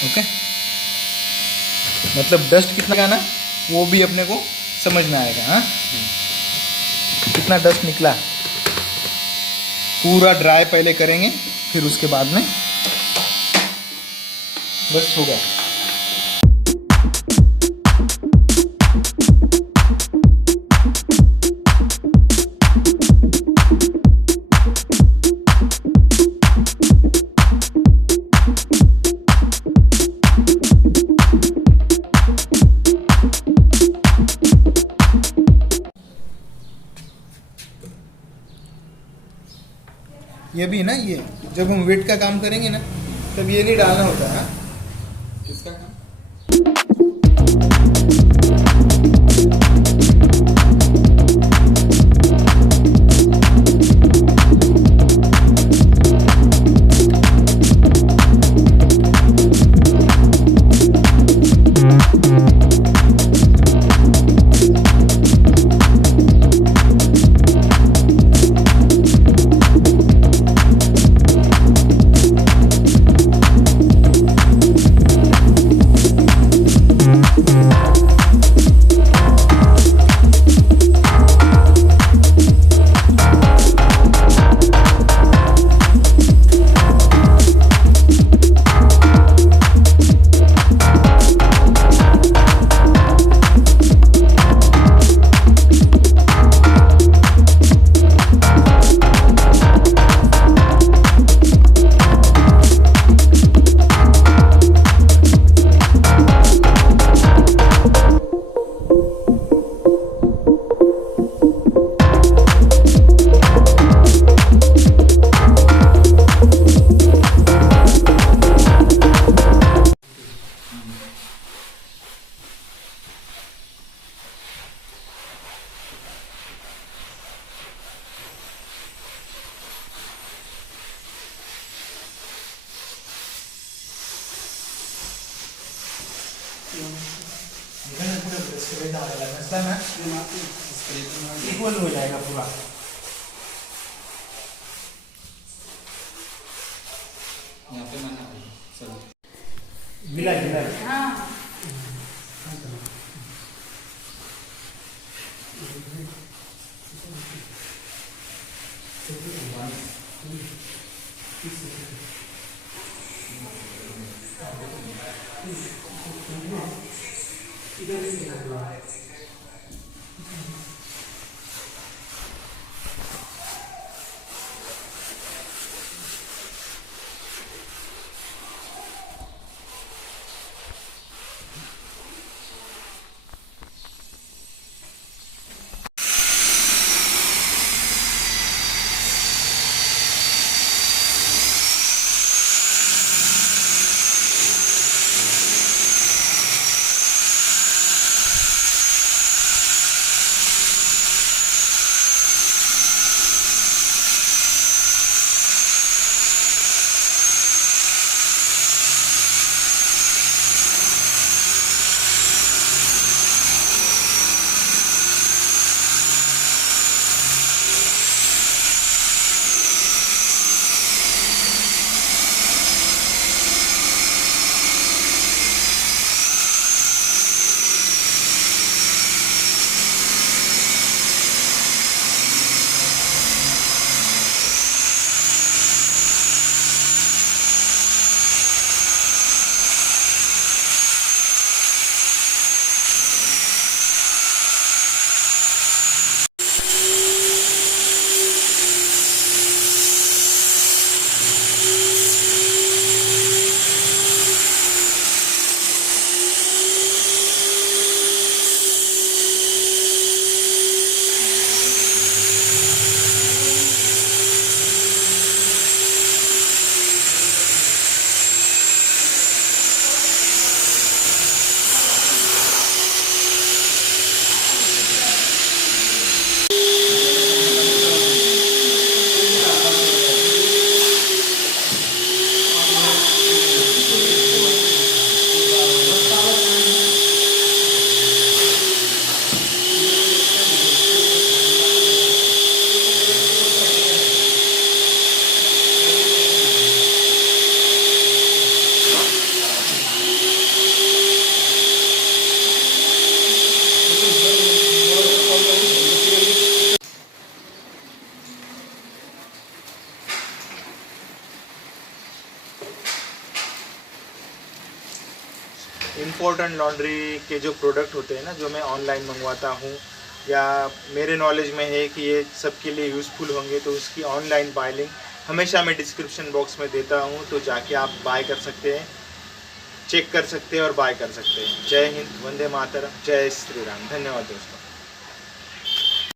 ओके, मतलब डस्ट कितना का ना वो भी अपने को समझ में आएगा। हाँ, कितना डस्ट निकला, पूरा ड्राई पहले करेंगे, फिर उसके बाद में बस होगा। ये भी ना, ये जब हम वेट का काम करेंगे ना तब ये नहीं डालना होता है। किसका काम? इक्वल हो जाएगा पूरा। यहाँ पे मिला मिला। हाँ। इम्पोर्टेंट लॉन्ड्री के जो प्रोडक्ट होते हैं ना, जो मैं ऑनलाइन मंगवाता हूँ या मेरे नॉलेज में है कि ये सबके लिए यूज़फुल होंगे, तो उसकी ऑनलाइन बाय लिंक हमेशा मैं डिस्क्रिप्शन बॉक्स में देता हूँ, तो जाके आप बाय कर सकते हैं, चेक कर सकते हैं और बाय कर सकते हैं। जय हिंद, वंदे मातरम, जय श्री राम। धन्यवाद दोस्तों।